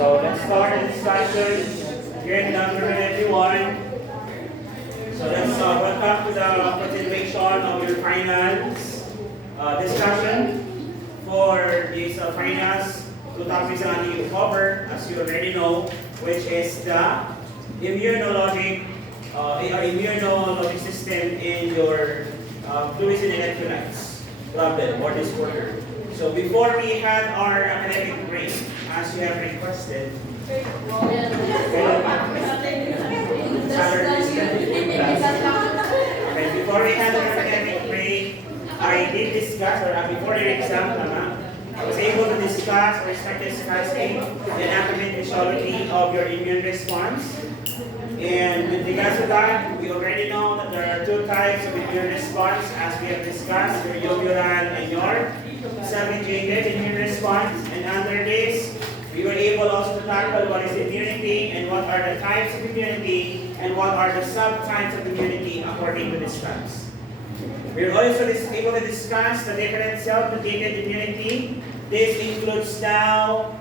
So let's start the discussion. Good afternoon, everyone. So let's welcome to the continuation of your finance discussion for this finance. Two topics I need to cover, as you already know, which is the immunologic system in your fluids and electrolytes problem or disorder. So before we had our academic break, as you have requested, okay, before we had our academic break, I did discuss, or before your exam, I was able to discuss or start discussing the anatomy and physiology of your immune response. And with regards to that, we already know that there are two types of immune response, as we have discussed, your uveal and your cell-mediated immune response. And under this, we were able also to tackle what is immunity and what are the types of immunity and what are the subtypes of immunity according to these types. We were also able to discuss the different cell-mediated immunity. This includes now,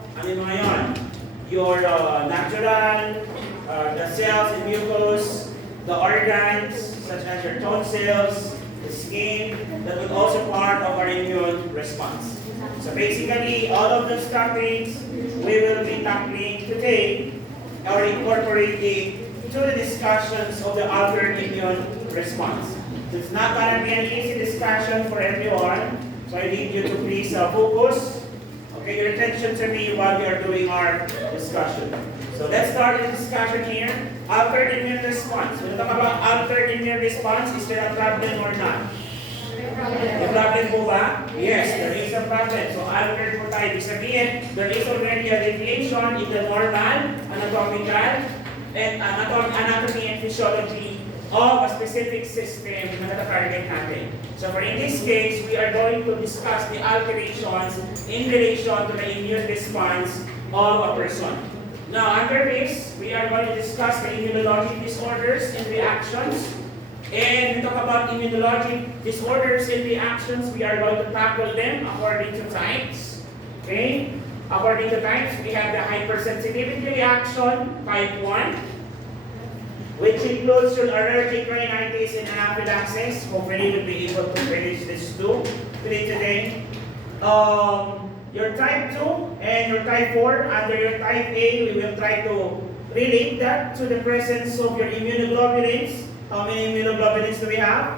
your natural, the cells and mucus, the organs, such as your tonsils, the skin, that will also part of our immune response. So basically, all of those topics we will be tackling today or incorporating to the discussions of the altered immune response. So it's not going to be an easy discussion for everyone, so I need you to please focus. Okay, your attention to me while we are doing our discussion. So let's start the discussion here. Altered immune response. When we talk about altered immune response, is there a problem or not? May problem po ba? Yes, there is a problem. So altered po tayo. Ibig sabihin, there is already a deviation in the normal, anatomical, and anatomy and physiology of a specific system na natatarget natin. So for in this case, we are going to discuss the alterations in relation to the immune response of a person. Now, under this, we are going to discuss the immunologic disorders and reactions. And we talk about immunologic disorders and reactions, we are going to tackle them according to types. Okay? According to types, we have the hypersensitivity reaction, type 1, which includes your allergic rhinitis and anaphylaxis. Hopefully, we'll be able to finish this too today. Your type 2 and your type 4, under your type A, we will try to relate that to the presence of your immunoglobulins. How many immunoglobulins do we have?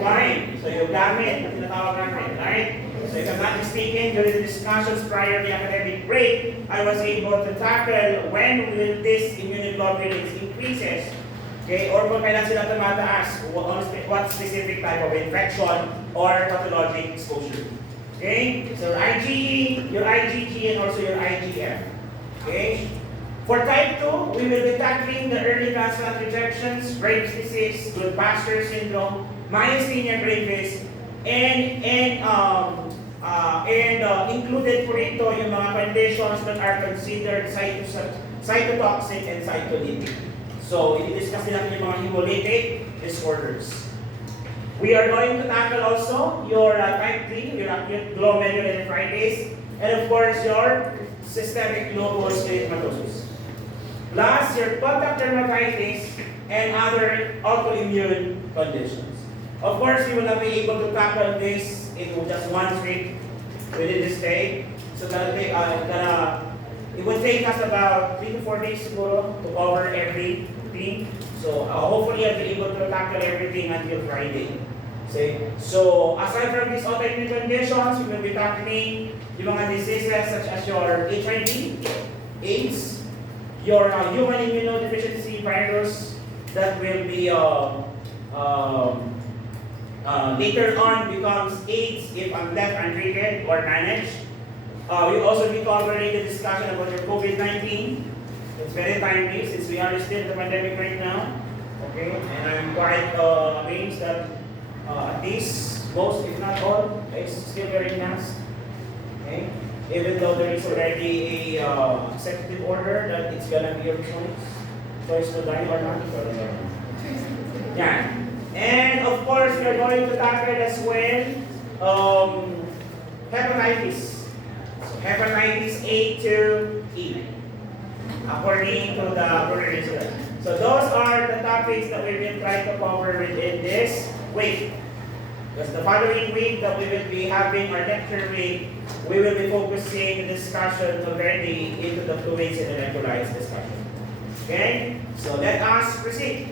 5. So you gamit, tinatawag natin, right? So if I'm not mistaken, during the discussions prior to the academic break, I was able to tackle when will this immunoglobulins increases, okay, or kung kailan sila tumataas, what specific type of infection or pathologic exposure. Okay, so your IgG, and also your IgF. Okay, for type 2, we will be tackling the early transplant rejections, Graves' disease, Goodpasture syndrome, myasthenia gravis, and included po ito yung mga conditions that are considered cytotoxic and cytolytic. So, i-discuss natin yung mga hemolytic disorders. We are going to tackle also your type 3, your acute glomerulonephritis, and of course your systemic lupus erythematosus. Plus your contact dermatitis and other autoimmune conditions. Of course, you will not be able to tackle this in just one week within this day. So it would take us about 3 to 4 days siguro to cover everything. So hopefully I'll be able to tackle everything until Friday. So aside from these autoimmune conditions, we will be tackling yung mga diseases such as your HIV, AIDS, your human immunodeficiency virus that will be later on becomes AIDS if left untreated or managed. We'll also be covering the discussion about your COVID-19. It's very timely since we are still in the pandemic right now. Okay, and I'm quite amazed that at least most, if not all, is still wearing masks. Okay, even though there is already a executive order that it's gonna be your choice to die or not. Yeah, and of course we are going to tackle as well hepatitis. So hepatitis A to E. according to the professor. So those are the topics that we will try to cover within this week. Because the following week that we will be having our lecture week, we will be focusing the discussion already into the fluids and electrolytes discussion. Okay? So let us proceed.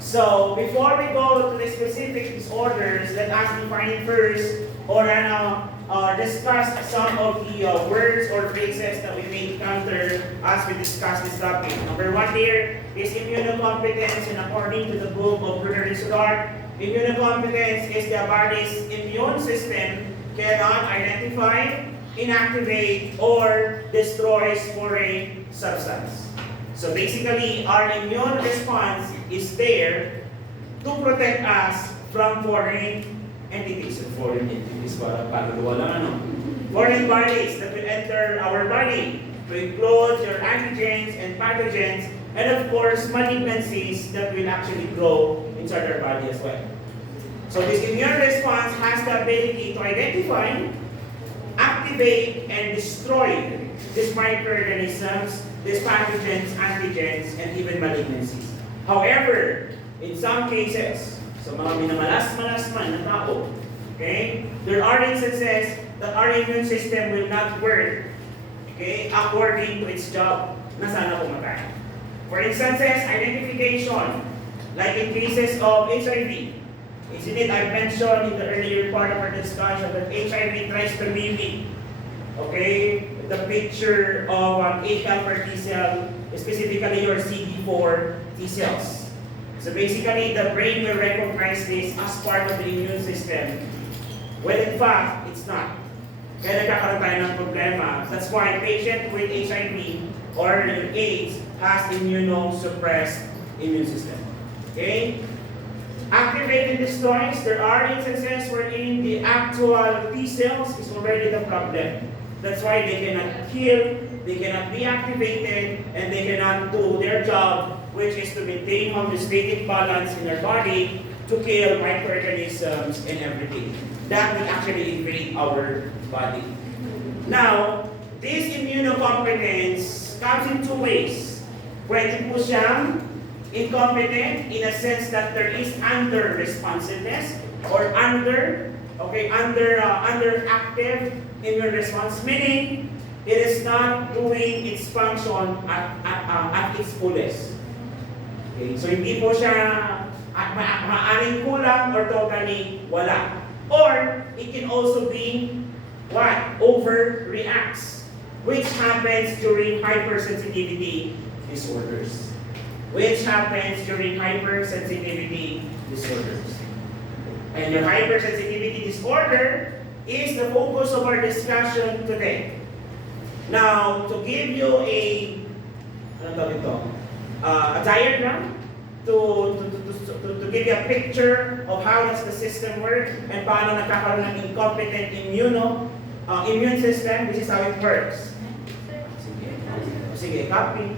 So before we go to the specific disorders, let us define first or discuss some of the words or phrases that we may encounter as we discuss this topic. Number one here is immunocompetence, and according to the book of Brunner, immunocompetence is the body's immune system cannot identify, inactivate, or destroys foreign substance. So basically, our immune response is there to protect us from foreign entities. Foreign entities, parang kaluluwa lang ano. Foreign bodies that will enter our body to include your antigens and pathogens, and of course, malignancies that will actually grow inside our body as well. So this immune response has the ability to identify, activate, and destroy these microorganisms, these pathogens, antigens, and even malignancies. However, in some cases, so mga minamalas-malas man na tao, okay, there are instances that our immune system will not work, okay, according to its job na sana pumatay. For instances, identification, like in cases of HIV. Isn't it, I mentioned in the earlier part of our discussion that HIV tries to mimic, okay, the picture of A helper T cell, specifically your CD4 T cells. So basically, the brain will recognize this as part of the immune system, when in fact, it's not. Kaya nagkakaroon tayo ng problema. That's why patient with HIV or AIDS has immunosuppressed immune system. Okay? Activate and destroys, there are instances wherein the actual T cells is already the problem. That's why they cannot kill, they cannot be activated, and they cannot do their job, which is to maintain homeostatic balance in our body to kill microorganisms and everything. That will actually invade our body. Now, this immunocompetence comes in two ways. Pwede po siyang incompetent in a sense that there is under-responsiveness or underactive immune response, meaning it is not doing its function at its fullest. Okay, so hindi po siya maaaring kulang or totally wala. Or it can also be what? Overreacts, which happens during hypersensitivity disorders. And your hypersensitivity disorder is the focus of our discussion today. Now, to give you a diagram, to give you a picture of how does the system work and paano nagkakaroon ng incompetent immune system, this is how it works. Sige, copy.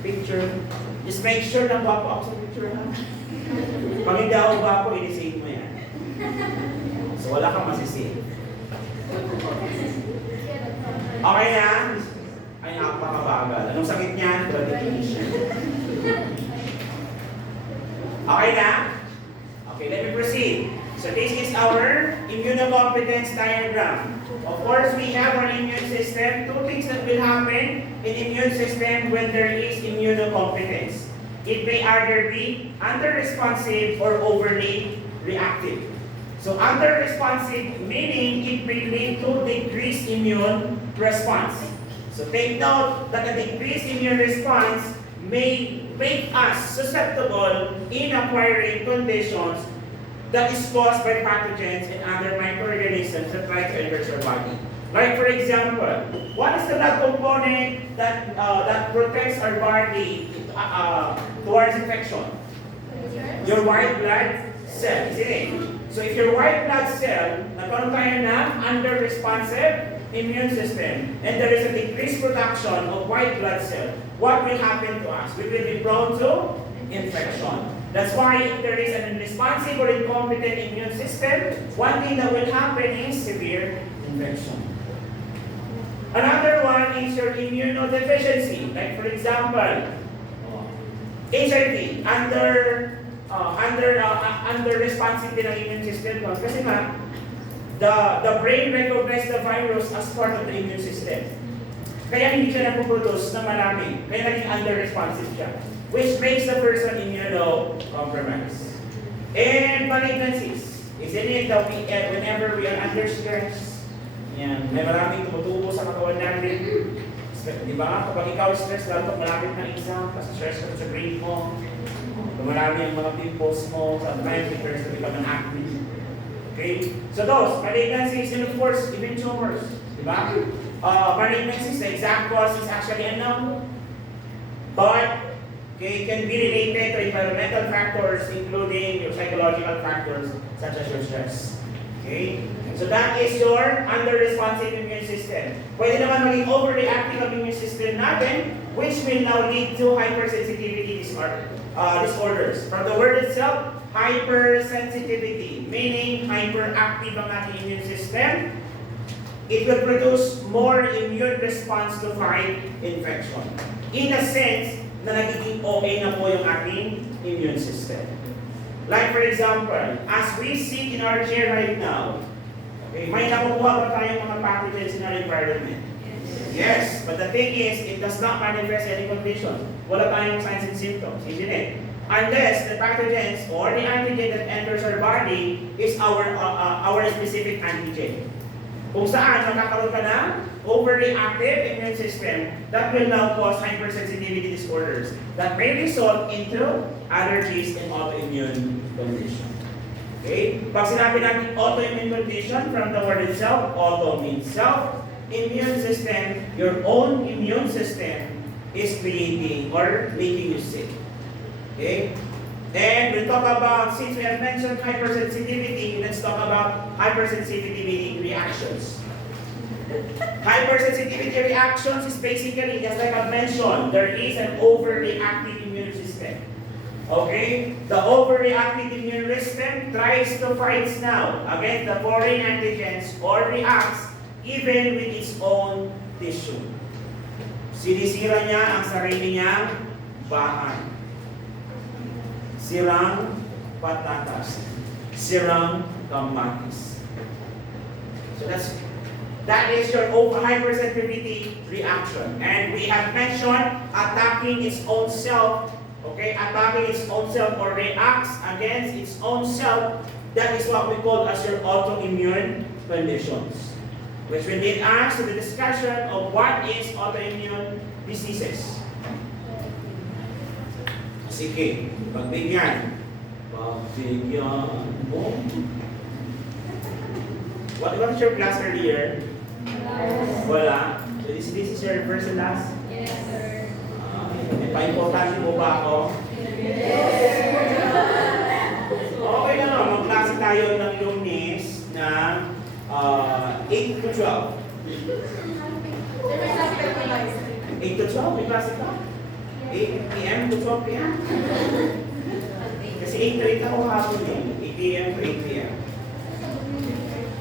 Picture. Just make sure na gwapo ako sa picture, ha? Pag hindi ako gwapo, i-save mo yan. So wala kang masisave. Okay na? Ay, napakabagal. Anong sakit niyan? Radiation. Okay na? Okay, let me proceed. So this is our immunocompetence diagram. Of course, we have our immune system. Two things that will happen in immune system when there is immunocompetence. It may either be under-responsive or overly reactive. So under-responsive meaning it may lead to decreased immune response. So take note that a decreased immune response may make us susceptible in acquiring conditions that is caused by pathogens and other microorganisms that try to enter our body. Like for example, what is the blood component that protects our body towards infection? Your white blood cell, isn't it? So if your white blood cell, nagkaroon tayo ng under-responsive immune system, and there is a decreased production of white blood cell, what will happen to us? We will be prone to infection. That's why if there is an unresponsive or incompetent immune system, one thing that will happen is severe infection. Another one is your immunodeficiency. Like for example, HIV, under responsive din ang immune system. Kasi nga, the brain recognizes the virus as part of the immune system. Kaya hindi siya napoproduce na marami. Kaya naging under-responsive siya. Which makes the person immunocompromised. And malignancies. Isn't it that whenever we are under stress, yan, may maraming tumutubo sa katawan natin. Di ba? Kapag ikaw stress, lalo pag malapit ng exam, kasi stress ka sa grade mo, marami ang mga pimples mo, sometimes it turns to become an acne. Okay? So those, malignancies, and of course, even tumors. Di ba? Malignancies, the exact cause is actually unknown. But, okay, can be related to environmental factors, including your psychological factors, such as your stress. Okay? So that is your under-responsive immune system. Pwede naman maging overreactive ang immune system natin, which will now lead to hypersensitivity disorders. From the word itself, hypersensitivity, meaning hyperactive ang ating immune system. It will produce more immune response to fight infection. In a sense, na nagiging okay na po yung ating immune system. Like for example, as we sit in our chair right now, okay, may nakukuha ba tayong mga pathogens in our environment? Yes, but the thing is, it does not manifest any condition. Wala tayong signs and symptoms, isn't it? Unless the pathogens or the antigen that enters our body is our specific antigen. Kung saan makakaroon ka ng overreactive immune system that will now cause hypersensitivity disorders that may result into allergies and autoimmune condition. Okay? Pag sinabi natin autoimmune condition, from the word itself, auto means self, immune system, your own immune system is creating or making you sick. Okay? And we'll talk about, since we have mentioned hypersensitivity, let's talk about hypersensitivity reactions. Hypersensitivity reactions is basically, just like I've mentioned, there is an overreactive immune system. Okay? The overreactive immune system tries to fight now against the foreign antigens or reacts even with its own tissue. Sinisira niya ang sarili niyang bahay. Sirang patatas. Sirang kamatis. So that is your hypersensitivity reaction. And we have mentioned attacking its own self. Okay, attacking its own self or reacts against its own self. That is what we call as your autoimmune conditions. Which will lead us to the discussion of what is autoimmune diseases. Sige, pagbigyan. Pagbigyan mo. What is your class earlier? Wala. So this is your first and last? Yes, sir. Pa-importante mo ba ako? Yes, sir. Okay na no, mag-klase tayo ng Lunes na 8 to 12. 8 to 12, may klase ka? 8 p.m. to 12 p.m. Kasi 8 ako hapon yun. 8 p.m. to 8 p.m.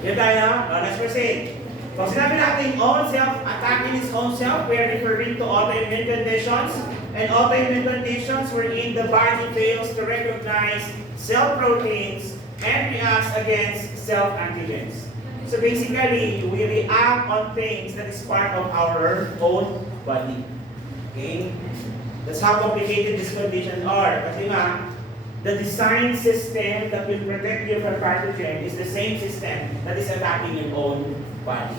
Yan tayo, let's proceed. Pag sinabi natin own self, attacking its own self, we are referring to autoimmune conditions. And autoimmune conditions wherein the body fails to recognize cell proteins and reacts against self-antigens. So basically, we react on things that is part of our own body. Okay? That's how complicated these conditions are. Kasi nga, the design system that will protect you from pathogen is the same system that is attacking your own body.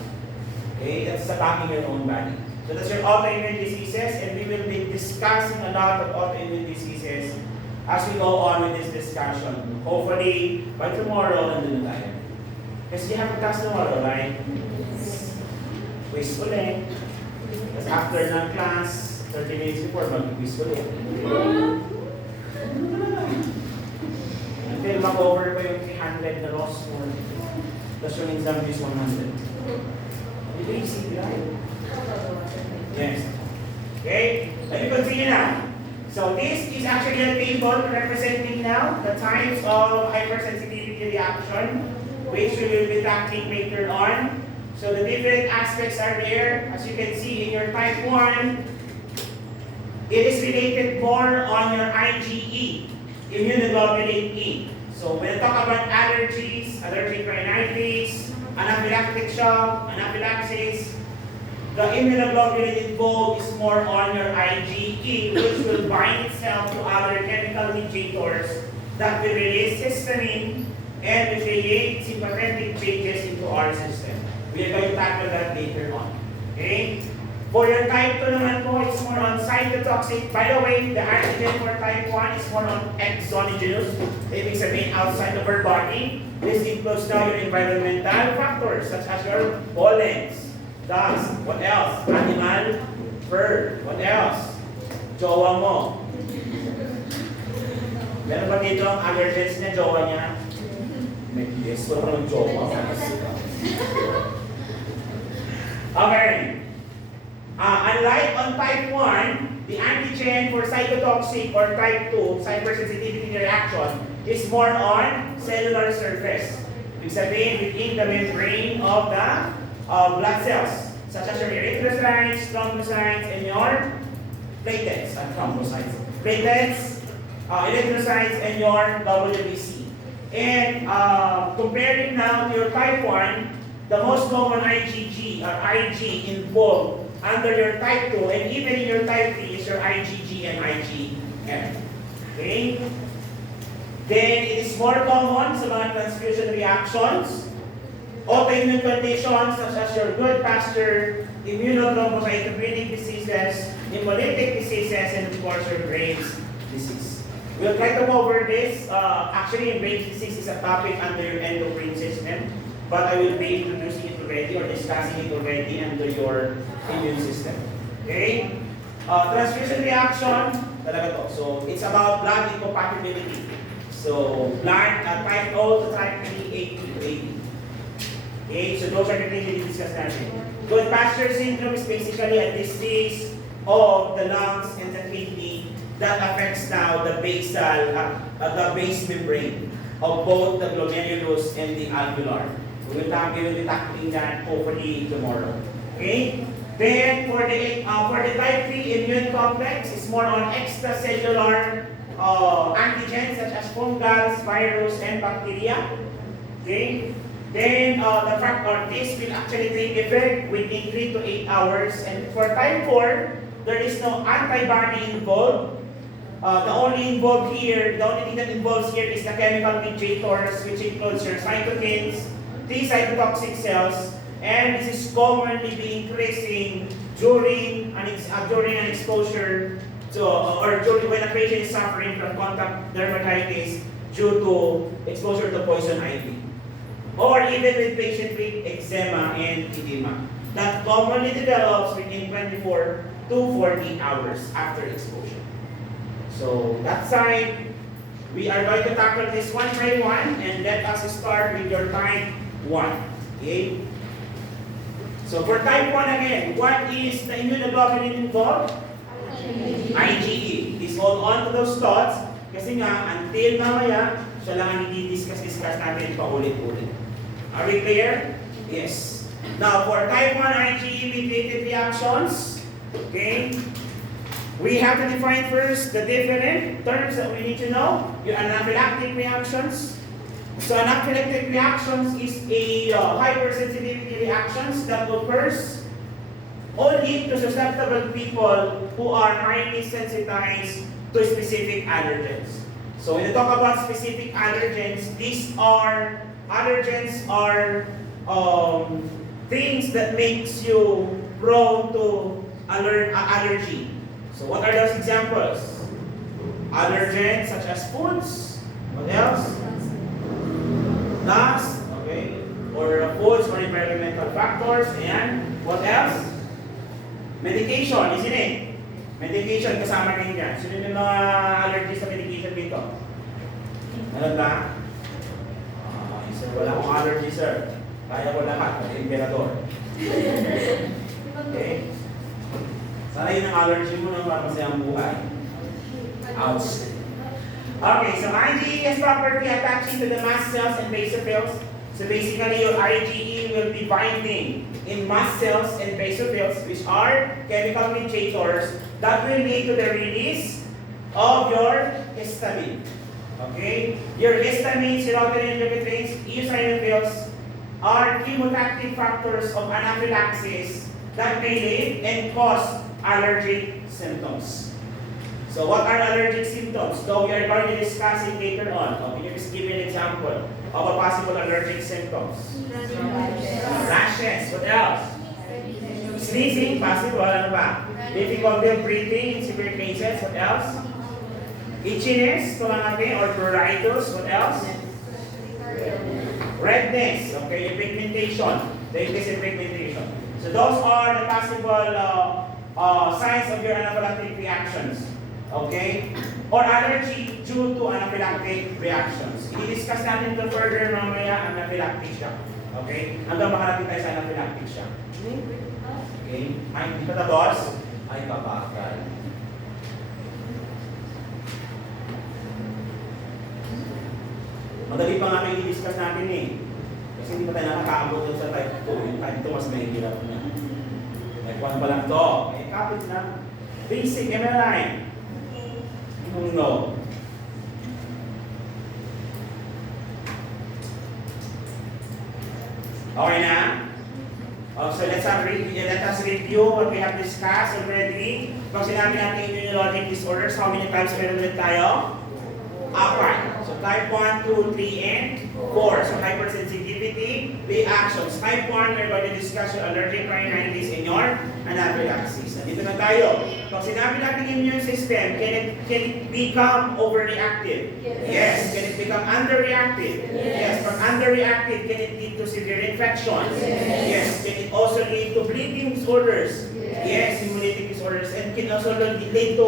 Okay? That's attacking your own body. So that's your autoimmune diseases, and we will be discussing a lot of autoimmune diseases as we go on with this discussion. Hopefully, by tomorrow, nandun na tayo. Kasi you have a class tomorrow, right? Quiz ulit. Tapos after ng class, 30 minutes before, mag-quiz ulit. Until mag-over ko yung 300 na loss mo. Tapos yung exam is 100. Ito easy, right? Yes. Okay? Let me continue now. So this is actually a table representing now the types of hypersensitivity reaction, which we will be tackling later on. So the different aspects are there. As you can see in your type 1, it is related more on your IgE, immunoglobulin E. So when I talk about allergies, allergic rhinitis, anaphylactic shock, anaphylaxis, the immunoglobulin involved is more on your IgE, which will bind itself to other chemical mediators that will release histamine and will create sympathetic changes into our system. We are going to tackle that later on. Okay? For your type 2 naman po, it's more on cytotoxic. By the way, the antigen for type 1 is more on exogenous. Ibig sabihin outside of our body. This includes now your environmental factors such as your pollens, dust, what else? Animal fur, what else? Jowa mo. Meron ba dito ang allergens niya, jowa niya? May yes, wala ng jowa. Okay. Unlike on type 1, the antigen for cytotoxic or type 2, hypersensitivity reaction, is more on cellular surface. Ibig sabihin, within the membrane of the blood cells, such as your erythrocytes, thrombocytes, and your platelets, thrombocytes. Platelets, erythrocytes, and your WBC. And comparing now to your type 1, the most common IgG or Ig involved under your type 2 and even in your type 3 is your IgG and IgM. Okay? Then it is more common sa mga transfusion reactions, autoimmune conditions such as your good pasture, immunothrombocytopenic diseases, hemolytic diseases, and of course your Graves' disease. We'll try to cover this. Actually, Graves' disease is a topic under your endocrine system, but I will be introducing it already or discussing it already under your immune system. Okay? Transfusion reaction, talaga to. So, it's about blood incompatibility. So, blood type O to type 3, A to AB. Okay? So, those are the things we discussed natin. Good pasture syndrome is basically a disease of the lungs and the kidney that affects now the basal, the base membrane of both the glomerulus and the alveolar. We will be tackling that hopefully tomorrow. Okay? Then for the type 3 immune complex, it's more on extracellular antigens such as fungals, virus, and bacteria. Okay? Then the fact or this will actually take effect within 3 to 8 hours. And for type 4, there is no antibody involved. The only thing that involves here is the chemical mediators, which includes your cytokines, T cytotoxic cells, and this is commonly be increasing during an exposure to, or during when a patient is suffering from contact dermatitis due to exposure to poison ivy, or even with patient with eczema and edema. That commonly develops within 24 to 40 hours after exposure. So that side, we are going to tackle this one by one, and let us start with your type 1. Okay? So for type 1 again, what is the immunoglobulin involved? IgE. Please hold on to those thoughts kasi nga, until mamaya, siya lang ang i-discuss natin paulit-ulit. Are we clear? Yes. Now, for type 1 IgE-mediated reactions, okay, we have to define first the different terms that we need to know. Your anaphylactic reactions. So anaphylactic reactions is a hypersensitivity reactions that occurs only to susceptible people who are highly sensitized to specific allergens. So when you talk about specific allergens, these are things that makes you prone to allergy. So what are those examples? Allergens such as foods. What else? Dust, okay, or foods or environmental factors, and what else? Medication, isn't it? Medication kasama rin dyan. Sino yung mga allergies sa medication dito? Ano ba? Sir, wala akong allergy, sir. Kaya ko lahat, emperador. Okay? Sana yun ang allergy mo ng para masayang buhay. Ouch. Okay, so IgE has property attaching to the mast cells and basophils. So basically, your IgE will be binding in mast cells and basophils, which are chemical mediators that will lead to the release of your histamine. Okay? Your histamine, serotonin, leukotrienes, eosinophils are chemotactic factors of anaphylaxis that may lead and cause allergic symptoms. So what are allergic symptoms? Though we are going to discuss it later on. Can you just give me an example of a possible allergic symptoms? Rashes. What else? Sneezing, possible. Ano ba? Difficulty of breathing in severe cases. What else? Itchiness, or pruritus. What else? Redness. Okay, yung pigmentation. The increase in pigmentation. So those are the possible signs of your anaphylactic reactions. Okay? Or allergy due to anaphylactic reactions. I-discuss natin ito further mamaya, anaphylactic shock. Okay? Hanggang makarating tayo sa anaphylactic shock. Okay? Ay, hindi pa tapos? Ay, kapakal. Madali pa nga may i-discuss natin eh. Kasi hindi pa tayo nakakaabot dun sa type 2. Yung type 2 mas may hirap na. Type 1 pa lang to. Eh, kapit na. Basic MRI. No. Okay na? So let us review what we have discussed already. Pag sinabi natin immunologic disorders, how many types meron ulit tayo? 4. So type 1, 2, 3, and 4. So hypersensitivity, reactions. Type 1, we're going to discuss your allergic rhinitis and your anaphylaxis. Nandito na tayo. Pag sinabi natin immune system, can it become overreactive? Yes. Can it become underreactive? Yes. Pag underreactive, can it lead to severe infections? Yes. Can it also lead to bleeding disorders? Yes, hemolytic disorders, and can also lead to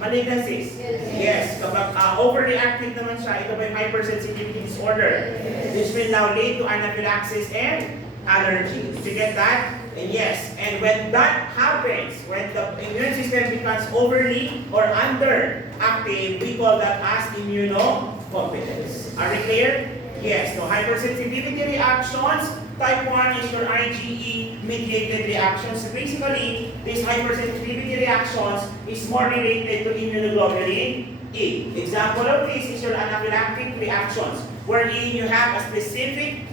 malignancies. Yes, kapag overreactive naman siya, ito ba yung hypersensitivity disorder? This will now lead to anaphylaxis and allergy. Did you get that? And yes, and when that happens, when the immune system becomes overly or underactive, we call that as immunocompetence. Are we clear? Yes, so hypersensitivity reactions, type 1 is your IgE-mediated reactions. So basically, these hypersensitivity reactions is more related to immunoglobulin E. Example of this is your anaphylactic reactions, wherein you have a specific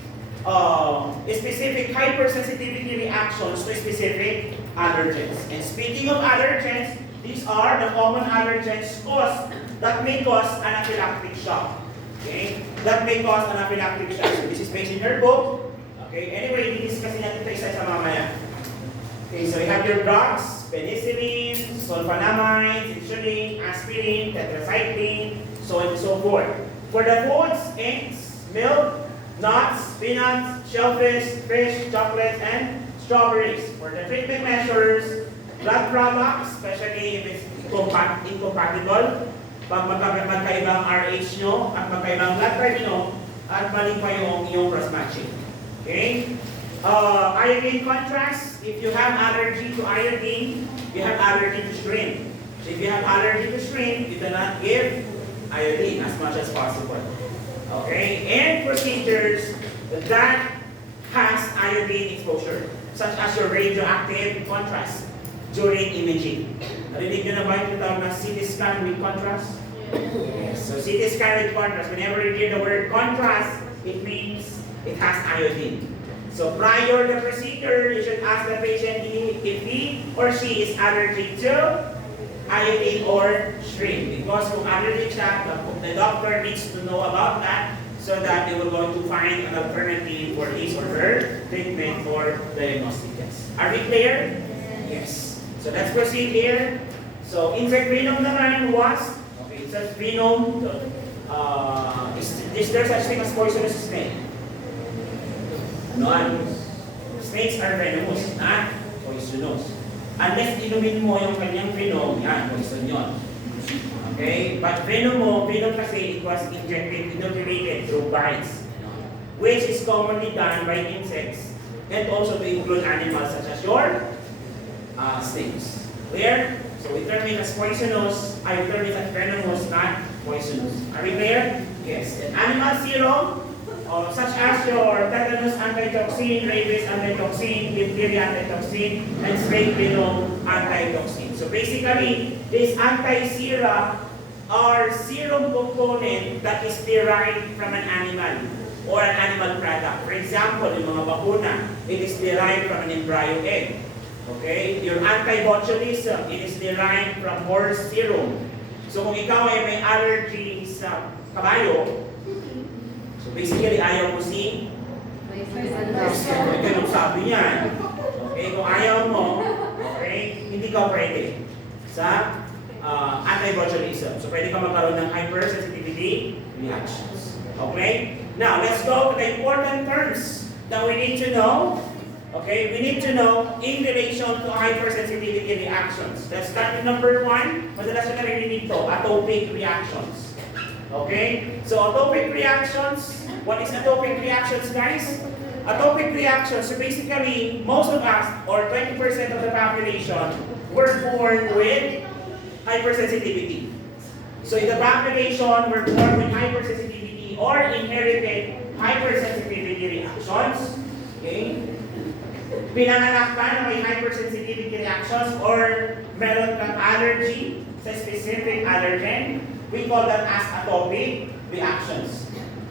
hypersensitivity reactions to specific allergens. And speaking of allergens, these are the common allergens that may cause anaphylactic shock. Okay? That may cause anaphylactic shock. So this is based in your book. Okay? Anyway, i-discussin natin ito isa sa mamaya. Okay, so you have your drugs, penicillin, sulfonamide, insulin, aspirin, tetracycline, so on and so forth. For the foods, eggs, milk, nuts, peanuts, shellfish, fish, chocolate, and strawberries. For the treatment measures, blood products, especially if it's incompatible, pag magkaibang RH nyo, at magkaibang blood type nyo, at mali pa yung cross matching. Okay? Iodine contrast, if you have allergy to iodine, you have allergy to shrimp. So if you have allergy to shrimp, you do not give iodine as much as possible. Okay? And procedures that has iodine exposure, such as your radioactive contrast during imaging. Narinig nyo na ba yung tawag na CT scan with contrast? Yes. So CT scan with contrast, whenever you hear the word contrast, it means it has iodine. So prior to the procedure, you should ask the patient if he or she is allergic to iodine or shrimp. Because kung allergic siya, the doctor needs to know about that so that they will going to find an alternative for his or her treatment for diagnostic tests. Are we clear? Yes. So let's proceed here. So insect venom naman was, okay, insect venom, is there such thing as poisonous snake? None. Snakes are venomous, not poisonous. Unless inumin mo yung kanyang venom, yan, poison yun. Okay? But venom kasi it was injected, inoculated through bites, which is commonly done by insects and also to include animals such as your snakes. Clear? So we term it as poisonous, I term it as venomous, not poisonous. Are we clear? Yes. And animal serum, such as your tetanus antitoxin, rabies antitoxin, diphtheria antitoxin, and straight venom antitoxin. So basically, this anti-sera are serum component that is derived from an animal or an animal product. For example, yung mga bakuna, it is derived from an embryo egg. Okay? Your anti-botulism, it is derived from horse serum. So kung ikaw ay may allergy sa kabayo, so basically ayaw mo si ganun sabi niyan. Okay? Kung ayaw mo, okay, hindi ka pwede sa anti-botulism. So pwede ka magkaroon ng hypersensitivity reactions. Okay? Now, let's go to the important terms that we need to know. Okay, we need to know in relation to hypersensitivity reactions. Let's start with number 1. Madalas na narinig ito, atopic reactions. Okay, so atopic reactions. What is atopic reactions, guys? Atopic reactions, so basically, most of us, or 20% of the population, were born with hypersensitivity. So in the population, we're born with hypersensitivity or inherited hypersensitivity reactions. Okay? Pinanganak ka na may hypersensitivity reactions or meron kang allergy sa specific allergen, we call that as atopic reactions.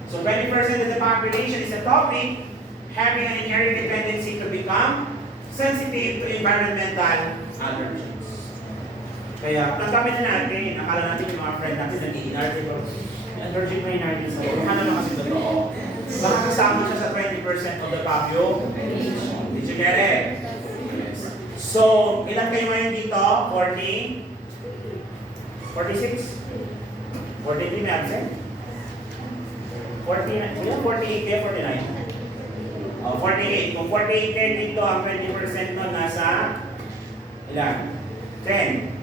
So 20% of the population is atopic, having an inherited tendency to become sensitive to environmental allergens. Kaya, nasabi na natin, akala natin yung mga friend natin nag-i-allergic or allergic rhinitis. So, ano na kasi totoo? Baka kasama siya sa 20% of the population. Did you get it? Yes. So, ilan kayo ngayon dito? 40? 46? 43 may absent? 49? Ilan? 48 kayo? 49? 48. Kung 48 kayo dito, ang 20% nun nasa ilan? 10.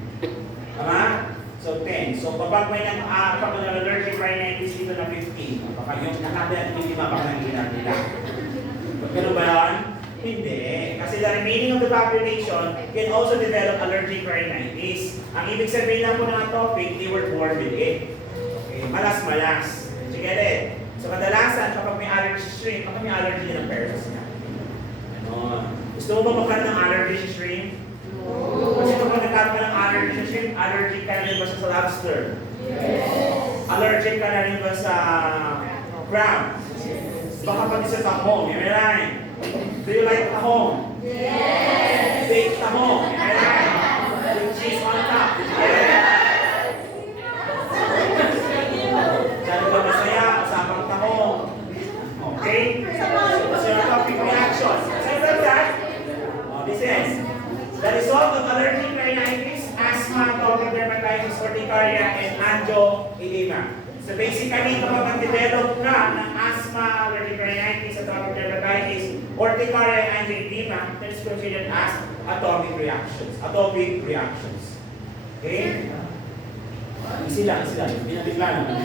Tama? So 10. So kapag may allergic rhinitis dito na 15, baka yung nakataya at hindi baka nangihinap nila. Ganun ba yun? Hindi. Kasi the remaining of the population can also develop allergic rhinitis. Ang ibig sabihin lang po ng atopic, they were born with it. Okay. Malas-malas. Did you get it? So kadalasan kapag may allergy sa shrimp, kapag may allergy ng parents niya. Ano? Gusto mo ba magkaroon ng allergy sa shrimp? Kasi kapag nagkaroon ka ng allergy sa shrimp, allergic ka na rin ba sa lobster? Yes. Allergic ka na rin ba sa crab? Yes. Baka pati sa tahong, am I right? Do you like tahong? Yes. Baked tahong, am I right? With cheese on top. Yes. Diyan ba masaya? Usapang tahong. Okay? So your topic reaction. Aside from that, this is the result of allergic rhinitis, asthma, atopic dermatitis, urticaria, and angioedema. So basically, kapag nag-develop ka ng asthma, allergic rhinitis, atopic dermatitis, urticaria, and angioedema, that is considered as atopic reactions. Atopic reactions. Okay? Easy lang. Binabigla naman.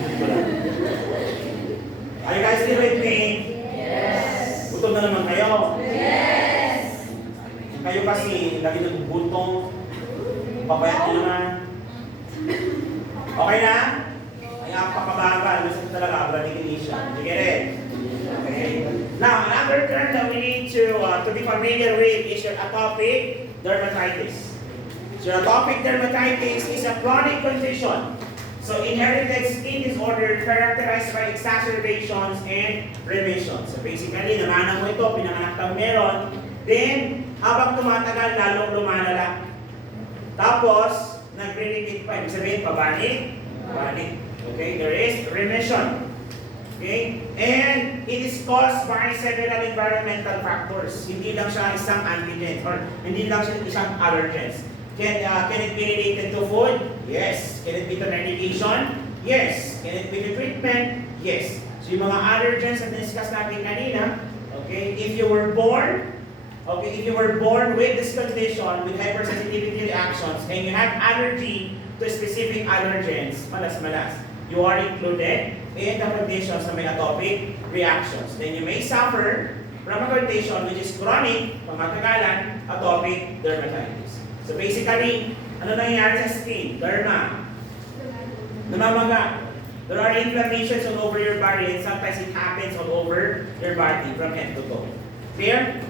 Are you guys still with me? Yes. Gutom na naman kayo? Yes. Kayo kasi lagi nagbubutong, papayat nyo naman. Okay na? Ay, apakabagal. Gusto talaga, bradycardia. You get it? Okay. Now, another term that we need to be familiar with is your atopic dermatitis. So, atopic dermatitis is a chronic condition. So, inherited skin disorder characterized by exacerbations and remissions. So, basically, namana mo ito, pinanganak kang meron, then, habang tumatagal, lalong lumalala. Tapos, nagre-repeat pa. Ibig sabihin, pabalik. Okay, there is remission. Okay? And it is caused by several environmental factors. Hindi lang siya isang antigen or hindi lang siya isang allergens. Can it be related to food? Yes. Can it be to medication? Yes. Can it be to treatment? Yes. So yung mga allergens na discuss natin kanina, okay, if you were born with this condition, with hypersensitivity reactions, and you have allergy to specific allergens, malas-malas, you are included in the conditions na may atopic reactions. Then you may suffer from a condition which is chronic, pamatagalan, atopic dermatitis. So basically, ano nangyayari sa skin? Derma. Namamaga. There are inflammations all over your body, and sometimes it happens all over your body from head to toe. Clear?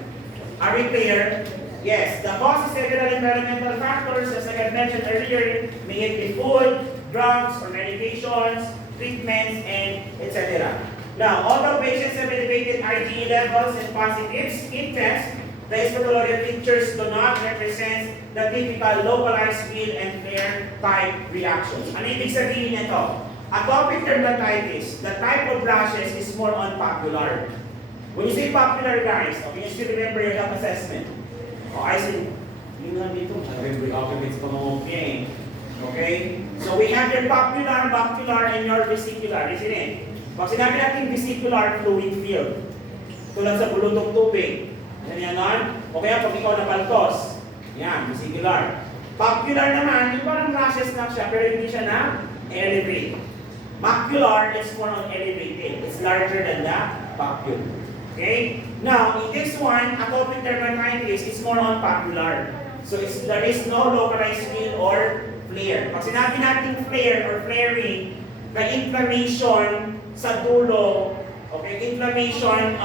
Are we clear? Yes, the cause is several environmental factors, as I had mentioned earlier, may it be food, drugs, or medications, treatments, and etc. Now, although patients have elevated IgE levels and positive skin tests, the histological pictures do not represent the typical localized wheal and flare type reactions. Ano ibig sabihin nito? Atopic dermatitis, the type of rashes is more unpopular. When you say popular, guys, okay, you still remember your health assessment. Oh, I said, yun nga dito, every occupants pa mga okay? So we have your popular, macular, and your vesicular, isn't it? Pag sinabi natin vesicular, fluid field. Tulad sa bulutong tubig. Yan yan, o kaya pag ikaw napaltos, yan, vesicular. Popular naman, yung parang rashes lang siya, pero hindi siya na elevate. Macular is more on elevated. It's larger than the papule. Okay? Now, in this one, atopic dermatitis is more on popular. So there is no localized wheal or flare. Pag sinabi natin flare or flaring, the inflammation sa dulo, okay, inflammation,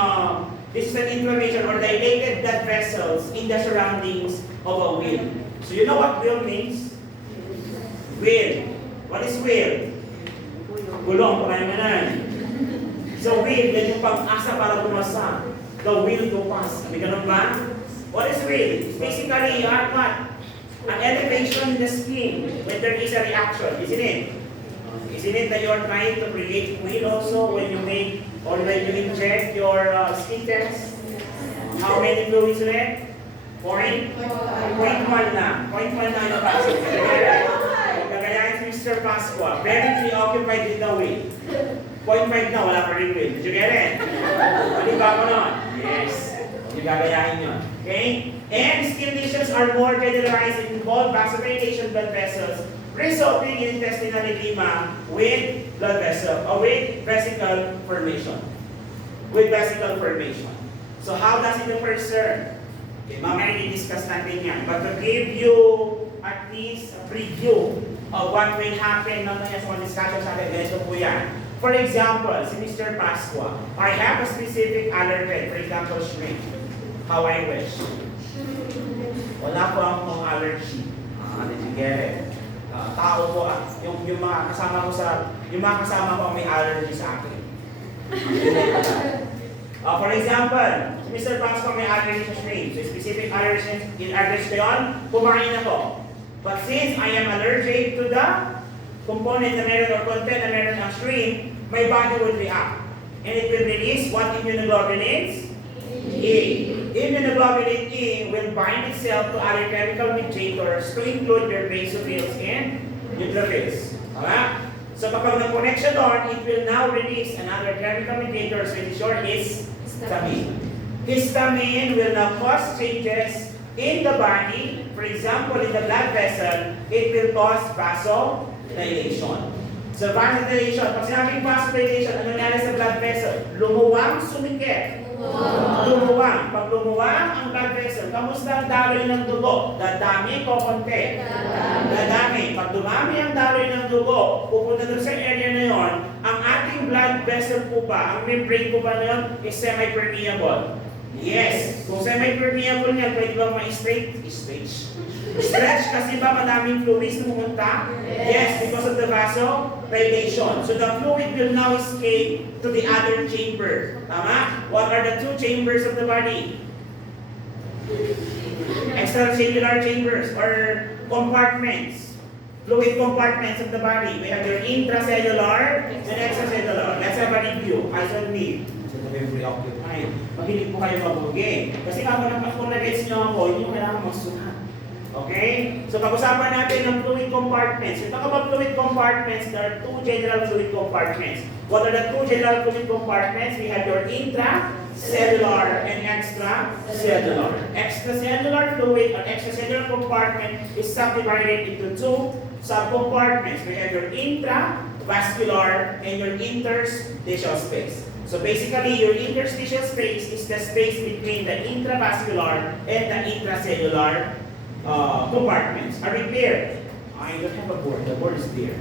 this is an inflammation or dilated blood vessels in the surroundings of a wheal. So you know what wheal means? Wheal. What is wheal? Gulong, pangayamanan. So wheel, yan yung pag-asa para tumasa. The will to pass. May ganun ba? What is wheel? It's basically what? An elevation in the skin when there is a reaction, isn't it? Isn't it that you're trying to create wheel also when you make or when you inject your skin test? How many fluids left? 0.1 na. 0.1 na yung pasok. Kagayahin si Mr. Pasqua, very preoccupied with the wheel. 0.5 na, wala pa rin wheel. Did you get it? Maliba ko nun? Yes. Yung gagayahin yun. Okay? And skin lesions are more generalized and involve vasodilation blood vessels, resulting in intestinal edema with blood vessel, with vesicle formation. With vesicle formation. So how does it occur, sir? Okay, mamaya i-discuss natin yan. But to give you at least a preview of what will happen mamaya sa mga discussion sa atin, ganito po yan. For example, si Mr. Pasqua, I have a specific allergen, for example, shrimp. How I wish. Wala po akong allergy. Did you get it? Tao po, yung mga kasama ko may allergy sa akin. For example, si Mr. Pasqua may allergy sa shrimp. So specific allergens ko yun, kumain ako. But since I am allergic to the component na meron or content na meron ng shrimp, my body will react. And it will release what immunoglobulins? E. Immunoglobulin E will bind itself to other chemical mediators to include your basophils and neutrophils. Alright? So kapag na-connect siya doon, it will now release another chemical mediator, so in short is histamine. Histamine will now cause changes in the body. For example, in the blood vessel, it will cause vasodilation. So vasodilation, pag sinabing vasodilation, ano nangyari sa blood vessel? Lumuwang, sumikit. Lumuwang. Pag lumuwang ang blood vessel, kamusta ang daloy ng dugo? Dadami o konti? Dadami. Pag dumami ang daloy ng dugo, pupunta doon sa area na yon, ang ating blood vessel po ba, ang membrane po ba na yun, is semi-permeable? Yes. Kung semi-permeable niya, pwede ba ma-stretch? Stretch kasi ba madaming fluids na pumunta? Yes, because of the vasodilation. So the fluid will now escape to the other chamber. Tama? What are the two chambers of the body? Extracellular chambers or compartments. Fluid compartments of the body. We have your intracellular and extracellular. Let's have a review. I shall need. Mahilig po kayo mabugi. Kasi kung na-gets nyo ako, hindi mo kailangan magsuhat. Okay? So pag-usapan natin ng fluid compartments. When we talk about fluid compartments, there are two general fluid compartments. What are the two general fluid compartments? We have your intracellular and extracellular. Extracellular fluid or extracellular compartment is subdivided into two subcompartments. We have your intravascular and your interstitial space. So basically, your interstitial space is the space between the intravascular and the intracellular compartments. Are we clear? I don't have a board. The board is there.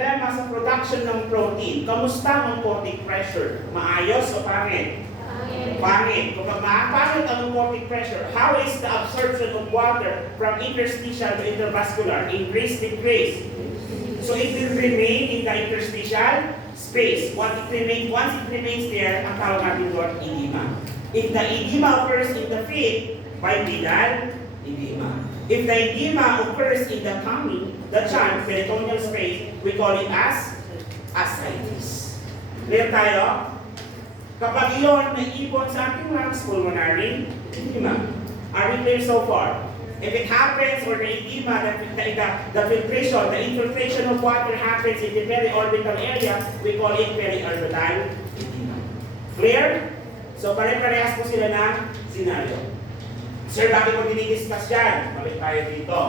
problema sa production ng protein, kamusta ang oncotic pressure? Maayos o pangit? Pangit. Kapag pangit ang oncotic pressure, how is the absorption of water from interstitial to intravascular? Increase, decrease? So it will remain in the interstitial space. Once it remains there, ang tawag natin doon, edema. If the edema occurs in the feet, bipedal edema. If the edema occurs in the tummy, the chance, peritoneal space, we call it as ascites. Clear tayo? Kapag iyon may ipon sa ating lungs, pulmonary edema. Are we clear so far? If it happens, or the edema, the filtration, the infiltration of water happens in the periorbital area, we call it periorbital edema. Clear? So pare-parehas po sila ng scenario. Sir, bakit ko dinidiscuss yan? Balik tayo dito.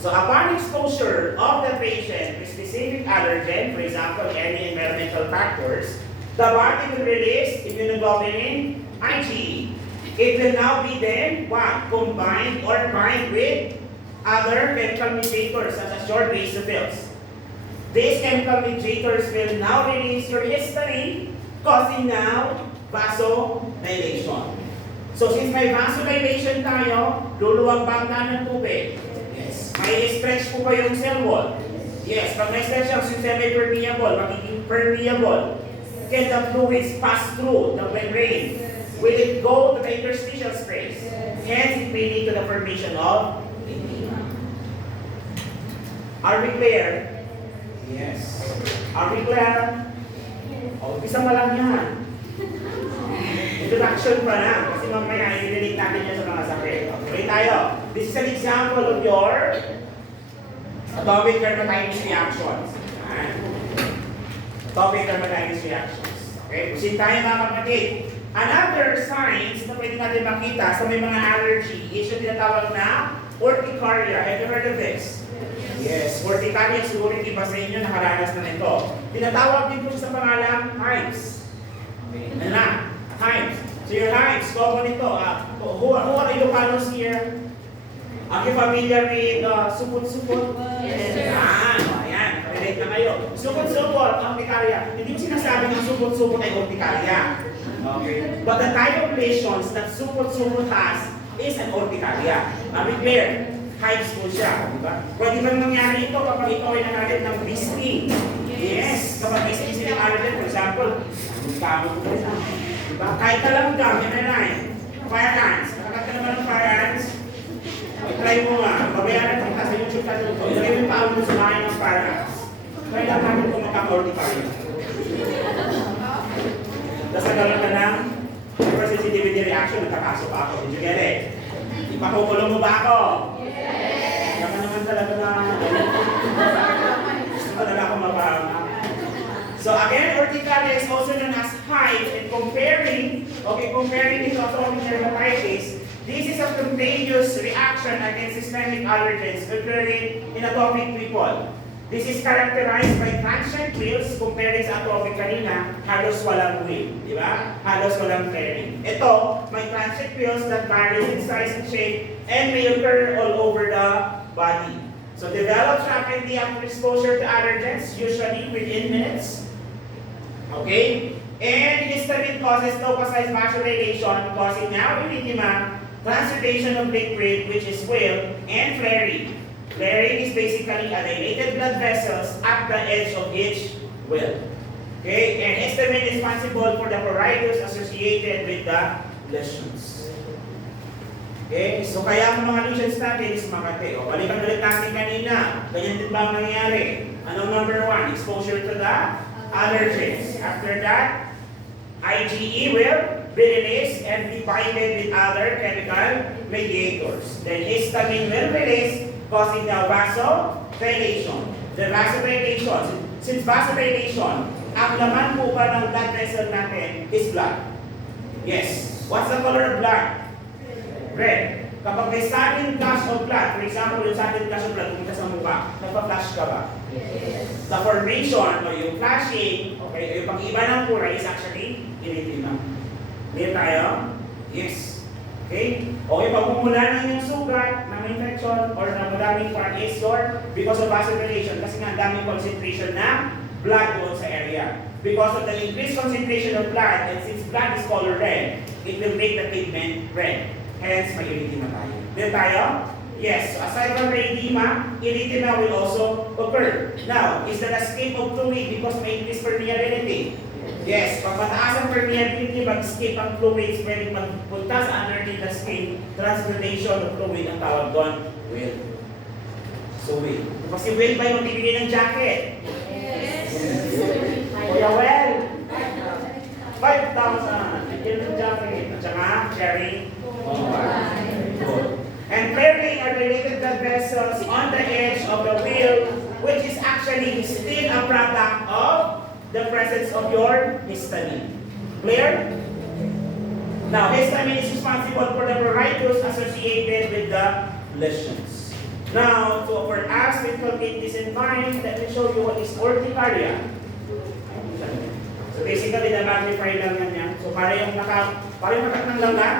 So upon exposure of the patient with specific allergen, for example, any environmental factors, the body will release immunoglobulin IgE. It will now be then what? Combined or bind with other chemical mediators such as your basophils. These chemical mediators will now release your histamine, causing now vasodilation. So since may vasodilation tayo, luluwag ba ang daan ng tubig? Yes. May stretch po ba yung cell wall? Yes. Pag may stretch yung semi-permeable, magiging permeable. Can the fluids pass through the membrane? Will it go to the interstitial space? Hence, it may lead to the formation of edema. Are we clear? Yes. Are we clear? O, umpisa pa lang yan. Introduction pa lang. Kasi mamaya, i-relate natin yan sa mga sakit. Okay tayo. This is an example of your atomic dermatitis reactions. Atomic dermatitis reactions. Okay, pusin tayo mga kapatid. Another signs na pwede natin makita sa may mga allergy is yung tinatawag na urticaria. Have you heard of this? Yes, urticaria, siguro iba sa inyo nakaranas na nito. Tinatawag din po sa pangalang hives. Okay, ano na? Hives. So your hives, common ito. Who are Ilocanos here? Are you familiar with supot-supot? Yes, sir. Ayan, relate na kayo. Supot-supot, urticaria. Hindi mo sinasabi ng supot-supot ay urticaria. Okay. But the type of lesions that supot-supot has is an urticaria. Are we clear? Hives po siya, di ba? Pwede ba nangyari ito kapag ikaw ay nakagat ng bee sting? Yes. Kapag may sting ng allergen, for example, tamo ko sa diba? Kahit talanggam, MNI, fire ants. Nakagat ka naman ng fire ants, try mo nga. Babayaran ito sa YouTube ka ito. Ilagay mo yung pao mo sa bahay ng fire ants. Try lang natin kung magkaka-urticaria. Tapos nagkaroon ka ng hypersensitivity reaction, nagkakasok ako. Did you get it? Ipakukulong mo ba ako? Yes! Kaya naman talaga na gusto talaga ako mapahama. So again, urticaria is also known as hives, and comparing this to atomic dermatitis, this is a contagious reaction against systemic allergens occurring in atopic people. This is characterized by transient wheals, comparing sa atopic kanina, halos walang wheel, di ba? Halos walang flaring. Ito, may transient wheals that vary in size and shape and may occur all over the body. So develops rapidly after exposure to allergens, usually within minutes. Okay? And histamine causes localized vasodilation, causing now edema, transudation of liquid, which is wheel, and flaring. Flaring is basically a dilated blood vessels at the edge of each wheel. Okay? And histamine is responsible for the pruritus associated with the lesions. Okay? So kaya ang mga lesions natin is makate. O, balikan ulit natin kanina. Ganyan din ba ang nangyayari? Ano number 1? Exposure to the allergens. After that, IgE will be released and be binded with other chemical mediators. Then histamine will release, causing the vasodilation. The vasodilation, since vasodilation, ang laman po ba ng blood vessel natin is blood? Yes. What's the color of blood? Red. Kapag may sudden flash of blood, for example, yung sudden flash of blood, pumunta sa mukha, nagpa-flash ka ba? Yes. The formation o yung flashing, okay, yung pag-iba ng kulay is actually erythema. Clear tayo? Yes. Okay? Okay, pagmumula ng inyong sugat, ng infection, or ng madaming part is your because of vasodilation. Kasi nga, daming concentration ng blood doon sa area. Because of the increased concentration of blood, and since blood is color red, it will make the pigment red. Hence, may erythema tayo. Then tayo? Yes, so aside from the edema, erythema will also occur. Now, is that escape of fluid because may increased permeability? Yes, pag mataas ang permeability, mag-escape ang fluids, pwedeng magpunta sa underneath the skin, transportation of fluid ang tawag doon, will. So, will. Kasi will ba yung magbibigay ng jacket? Yes. Kuya Well, 5,000. Bigyan ng jacket. At saka, cherry. And clearing are related blood vessels on the edge of the wheel, which is actually still a product of the presence of your histamine. Clear? Now, histamine is responsible for the pruritus associated with the lesions. Now, so for us to inculcate this in mind, let me show you what is urticaria. So basically, na-magnify lang yan. So para yung nakatang lang lang,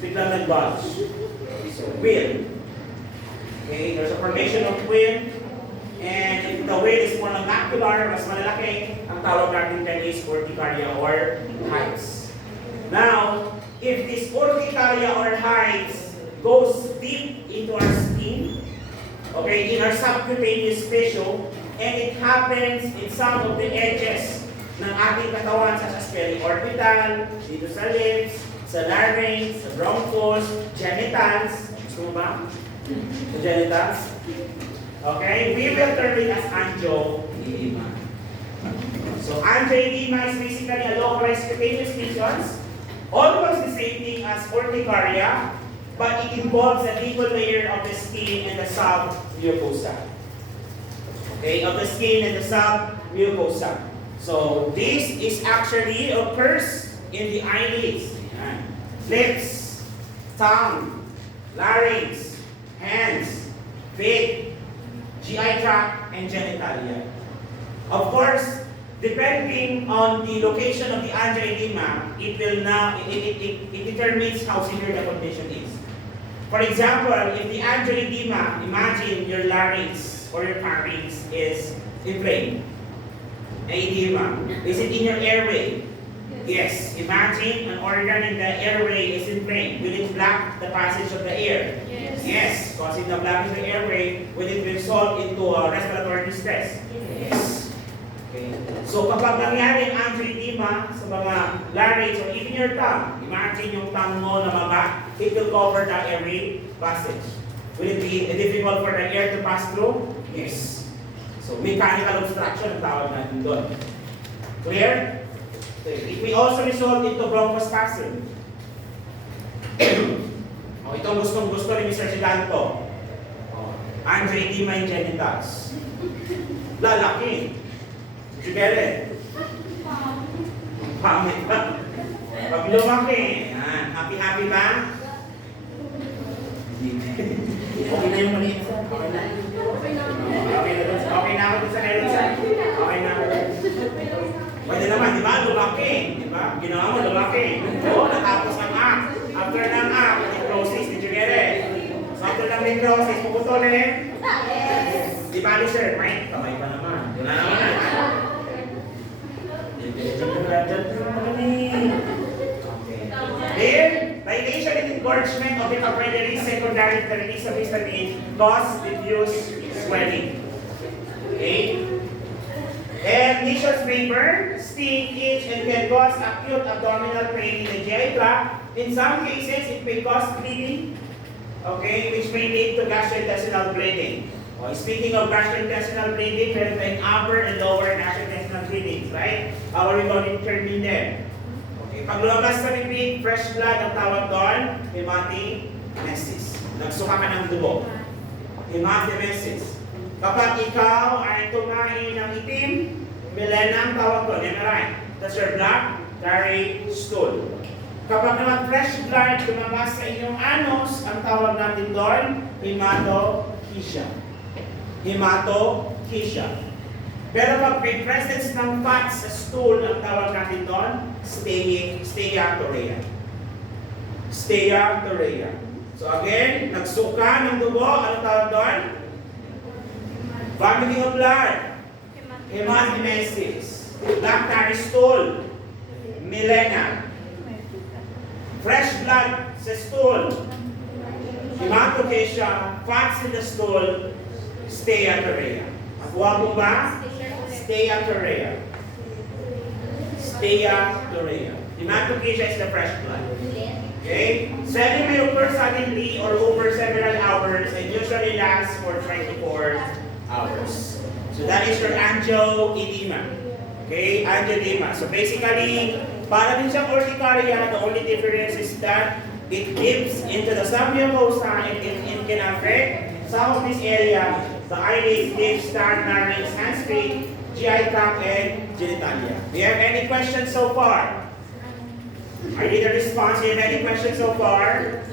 biglang nag-bulge. So, wheel. Okay, there's a formation of wheel. And if the wheel is more macular, mas malalaki, ang tawag natin dyan is urticaria or hives. Now, if this urticaria or hives goes deep into our skin, okay, in our subcutaneous tissue, and it happens in some of the edges ng ating katawan, such as periorbital, dito sa lips, sa larynx, sa bronchus, genitals. Gusto mo ba? Sa genitals? Okay, we will term it as angioedema. So angioedema is basically a localized cutaneous lesions, almost the same thing as urticaria, but it involves a deeper layer of the skin and the submucosa. Okay, of the skin and the submucosa. So this is actually occurs in the eyelids, lips, tongue, larynx, hands, feet, GI tract, and genitalia. Of course, depending on the location of the angioedema, it determines how severe the condition is. For example, if the angioedema, imagine your larynx or your pharynx is inflamed. Edema. Is it in your airway? Yes. Imagine an organ in the airway is inflamed. Will it block the passage of the air? Yes. Yes. Causing the blocking of the airway, will it result into respiratory distress? Yes. Okay. So kapag nangyari ang angioedema sa mga larynx or even your tongue, imagine yung tongue mo na maga, it will cover the airway passage. Will it be difficult for the air to pass through? Yes. So mechanical obstruction ang tawag natin doon. Clear? It may also result into bronchospasm. Ito gusto ni Mr. Sidanto. Angioedema in genitals. Lalaki. Did you get it? Pamit ba? Pag lumaki, happy-happy ba? Okay na yung maliit. Okay na. Okay na ako sa Nelson. Okay na ako. Pwede naman, di ba? Lumaki. Di ba? Ginawa mo, lumaki. Oo, natapos ang act. After ng act, necrosis. Did you get it? So after ng necrosis, puputulin? Yes. Di ba, sir? May kamay pa naman. Yun na naman. Then, dilation and engorgement of the capillaries secondary to the release of histamine cause diffuse swelling. Okay? And lesions may burn, sting, itch, and can cause acute abdominal pain in the GI tract. In some cases, it may cause bleeding, okay, which may lead to gastrointestinal bleeding. Speaking of gastrointestinal bleeding, meron tayong upper and lower gastrointestinal bleedings, right? How are we going to determine them? Okay, pag lumabas sa bibig, fresh blood ang tawag doon, hematemesis. Nagsuka ka ng dugo. Hematemesis. Kapag ikaw ay tumain ng itim, melena ang tawag doon, emerine. That's your blood, carry stool. Kapag naman fresh blood lumabas sa inyong anus, ang tawag natin doon, hematochezia. Hematochezia. Pero pag may presence ng fat sa stool, ang tawag natin doon, steatoria. steatorrhea. So again, nagsuka ng dugo, ano tawag doon? Vomiting of blood, hematemesis, lactary stool, melena, fresh blood sa stool, hematochezia, fats in the stool, steatorrhea. Nakuha mo ba? Steatorrhea. Steatorrhea. Hematochezia is the fresh blood. Okay? Swelling may occur suddenly or over several hours and usually lasts for 24 hours. So that is your angioedema. Okay? Angioedema. So basically, para din siyang urticaria, the only difference is that it dips into the submucosa and it can affect some of this area, the eyelids, lips, tongue, larynx, hands, feet, GI tract, and genitalia. Do you have any questions so far? I need a response. Do you have any questions so far?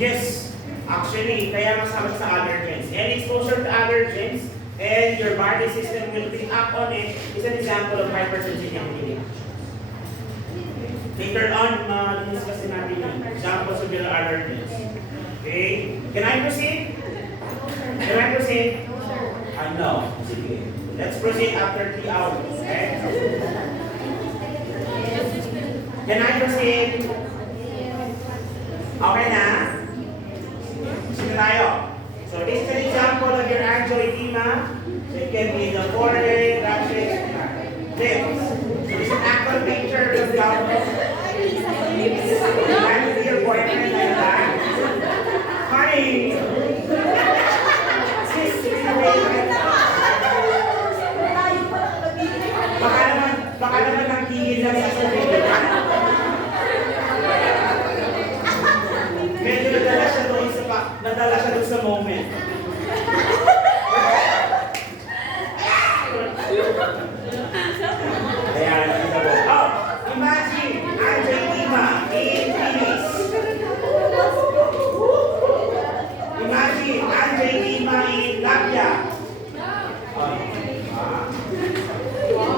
Yes, actually, kaya masama sa allergens. Any exposure to allergens and your body system will react on it is an example of hypersensitivity. Later on, discuss natin yung examples of your allergens. Okay? Can I proceed? Can I proceed? No. Sige. Let's proceed after 3 hours. Okay? Can I proceed? Okay na? Sige tayo. So this is an example of your angioedema. So it can be the forehead, lashes, lips. So this is an actual picture of the I'm with your boyfriend like that. Honey! Sis, baka naman ang tingin lang sa sarili. Medyo nadala siya doon sa moment. Ayan, oh, imagine, angioedema in penis. Imagine, angioedema in labia.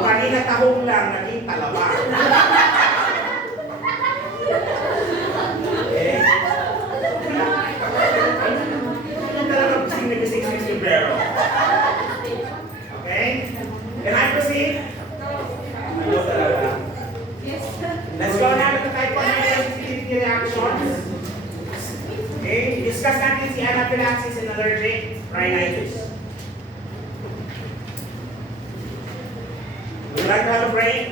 Kanina tahong lang, naging talawa. Okay? Hindi talaga gising na gising si Librero. Okay? Can I proceed? Ano talaga? Let's go now to type 1 hypersensitivity reactions. Okay? Discuss natin si anaphylaxis and allergic rhinitis. Would you like to have a break?